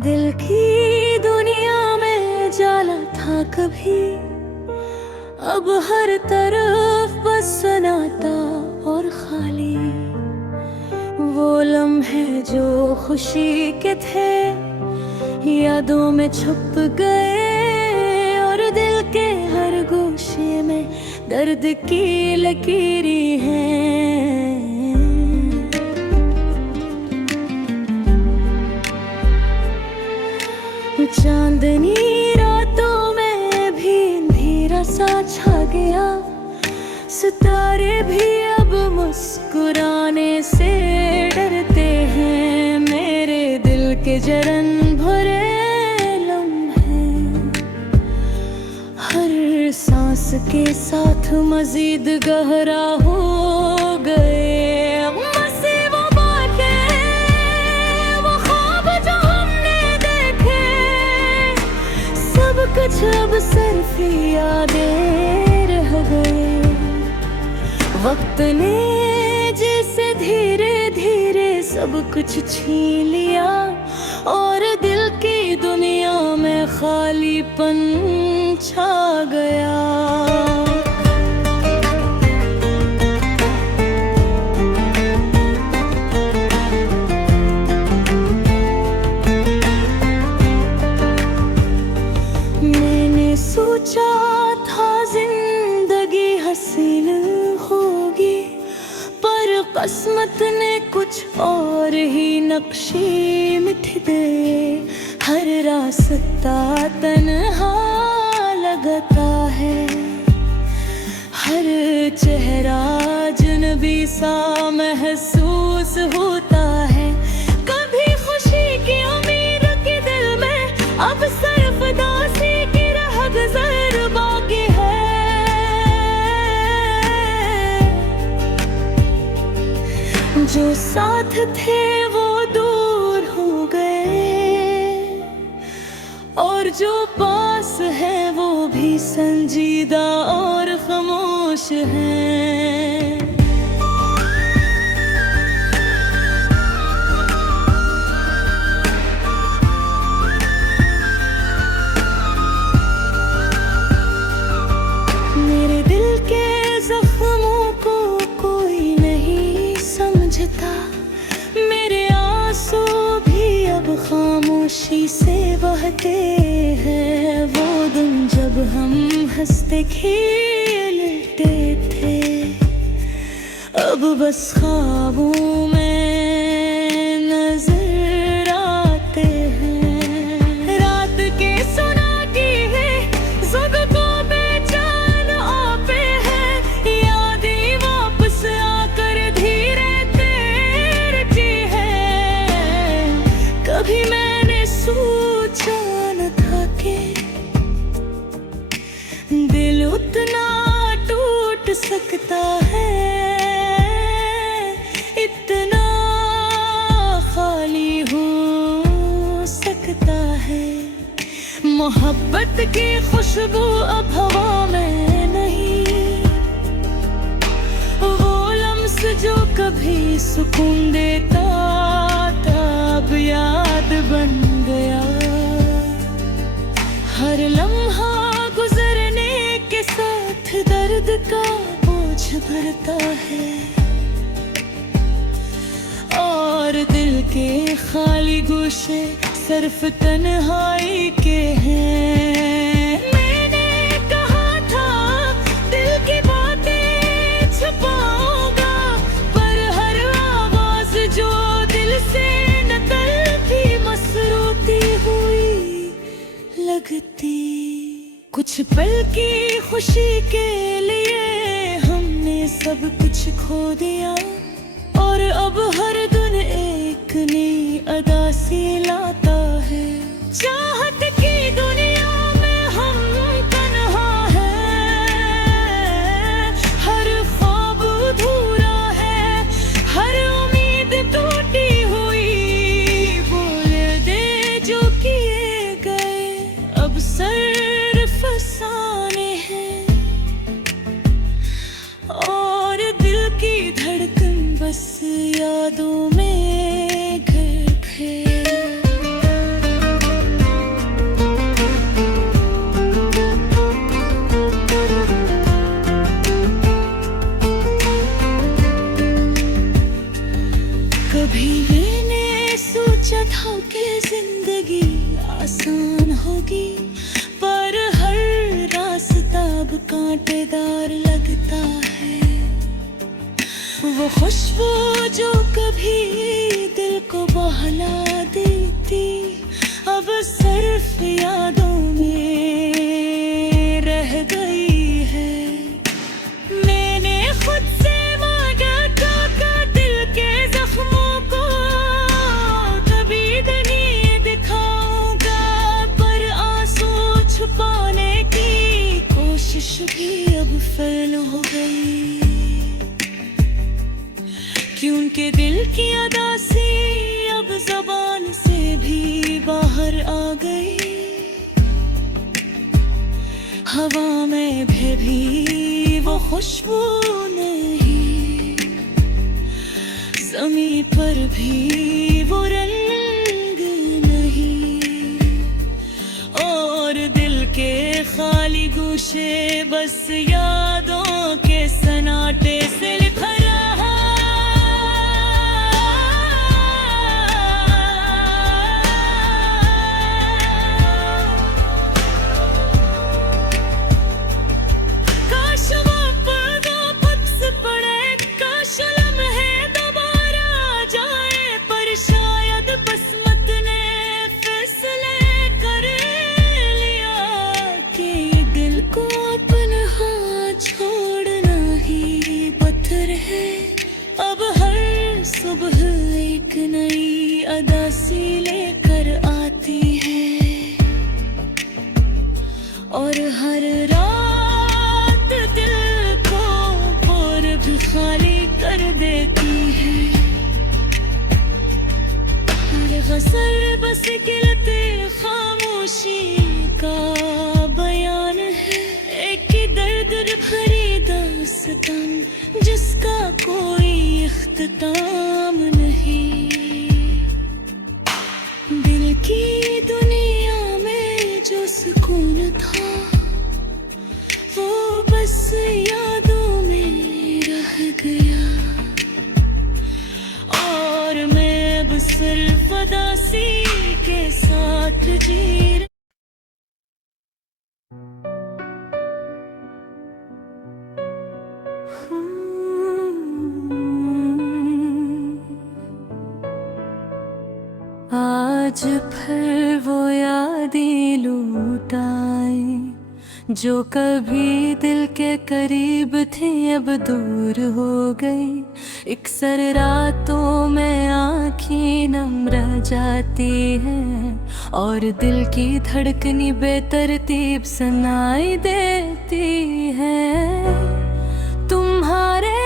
दिल की दुनिया में जाला था कभी, अब हर तरफ बस सन्नाटा और खाली। वो लम्हे जो खुशी के थे यादों में छुप गए, और दिल के हर गोशे में दर्द की लकीरें हैं। चांदनी रातों में भी अंधेरा सा छा गया, सितारे भी अब मुस्कुराने से डरते हैं। मेरे दिल के जरन भरे लम्हे हर सांस के साथ मजीद गहरा हो गए। कुछ अब सिर्फ यादें रह गए। वक्त ने जैसे धीरे धीरे सब कुछ छीन लिया, और दिल की दुनिया में खालीपन छा गया। सोचा था जिंदगी हसीन होगी, पर किस्मत ने कुछ और ही नक्शे मिथ दे। हर रास्ता तन्हा लगता है, हर चेहरा अजनबी सा महसूस होता है। कभी खुशी की उम्मीद के दिल में अब सिर्फ उदासी गुज़र बाकी है। जो साथ थे वो दूर हो गए, और जो पास है वो भी संजीदा और खामोश है। मेरे आंसू भी अब खामोशी से बहते हैं। वो दिन जब हम हंसते खेलते थे, अब बस ख्वाबों में नजर आते हैं। रात के सुनाती है ज़ुल्फ़ों पे जान आपे हैं, यादें वापस आकर धीरे कभी मैंने सोचा न था कि दिल उतना टूट सकता है, इतना खाली हो सकता है। मोहब्बत की खुशबू अब हवा में नहीं, वो लम्स जो कभी सुकून देता अब याद बन गया। हर लम्हा गुजरने के साथ दर्द का बोझ बढ़ता है, और दिल के खाली गोशे सिर्फ तन्हाई के हैं। मैंने कहा था दिल की बातें छुपाऊंगा, पर हर आवाज जो दिल से लगती। कुछ पल की खुशी के लिए हमने सब कुछ खो दिया, और अब हर दिन एक नई अदा सी लाता है। चाहत की दुनिया में हम तन्हा हैं, हर ख्वाब अधूरा है, हर उम्मीद टूटी हुई। बोल दे जो किए गए अब सिर्फ अफसाने हैं, और दिल की धड़कन बस यादों में घर है। आसान होगी, पर हर रास्ता अब कांटेदार लगता है। वो खुशबू जो कभी दिल को बहला देती, अब सिर्फ यादों में रह गई है। मैंने खुद से मांगा था दिल के जख्मों को कभी नहीं दिखाऊंगा, पर आंसू छुपाने की कोशिश भी अब फेल हो गई। क्योंकि दिल की अदासी अब ज़बान से भी बाहर आ गई। हवा में भी वो खुशबू नहीं, ज़मीं पर भी वो रंग नहीं, और दिल के खाली गूशे बस यादों के सन्नाटे से भरा। अब हर सुबह एक नई अदासी लेकर आती है, और हर रात दिल को और भी खाली कर देती है। हर गज़ल बस गिलते खामोशी का बयान है, एक ही दर्द भरी दास्तान जिसका कोई इख्तिताम नहीं। दिल की दुनिया में जो सुकून था, वो बस यादों में रह गया, और मैं अब सिर्फ अदासी के साथ जी। आज फिर वो यादें लौट आई, जो कभी दिल के करीब थी अब दूर हो गई। अक्सर रातों में आँखें नम रह जाती हैं, और दिल की धड़कनी बेतरतीब सुनाई देती है। तुम्हारे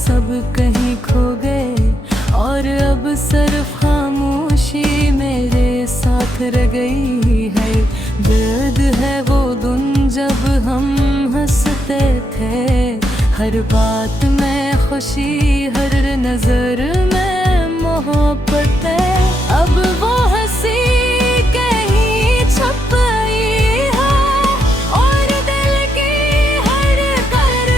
सब कहीं खो गए, और अब सिर्फ खामोशी मेरे साथ रह गई है। दर्द है वो दिन जब हम हंसते थे, हर बात में खुशी, हर नजर में मोहब्बत है। अब वो हंसी कहीं छुप गई है, और दिल की हर कर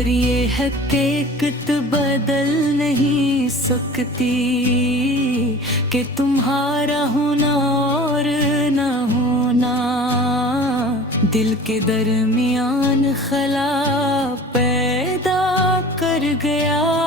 पर ये हकीकत बदल नहीं सकती कि तुम्हारा होना और न होना दिल के दरमियान खला पैदा कर गया